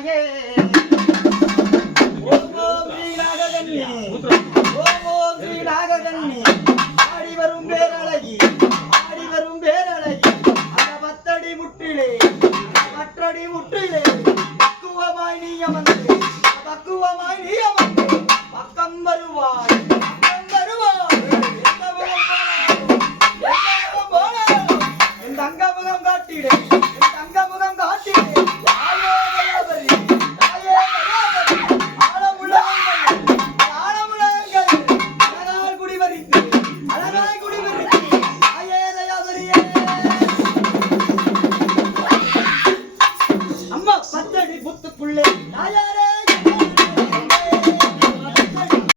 தாயே ஓம் ஓம் ஸ்ரீ நாககன்னி ஓம் ஓம் ஸ்ரீ நாககன்னி ஆடி வரும் பேரழகி ஆடி வரும் பேரழகி அந்த பத்தடி முற்றிலே மற்றடி முற்றிலே பக்குவமாய் நீ அமர்ந்து பக்குவமாய் நீ அமர்ந்து பக்கம் வருவாய் பக்கம் வருவாய் என் தங்க முகம் காட்டிடு என் தங்க முகம் காட்டிடு அம்மா பத்தடி புத்துக்குள்ளே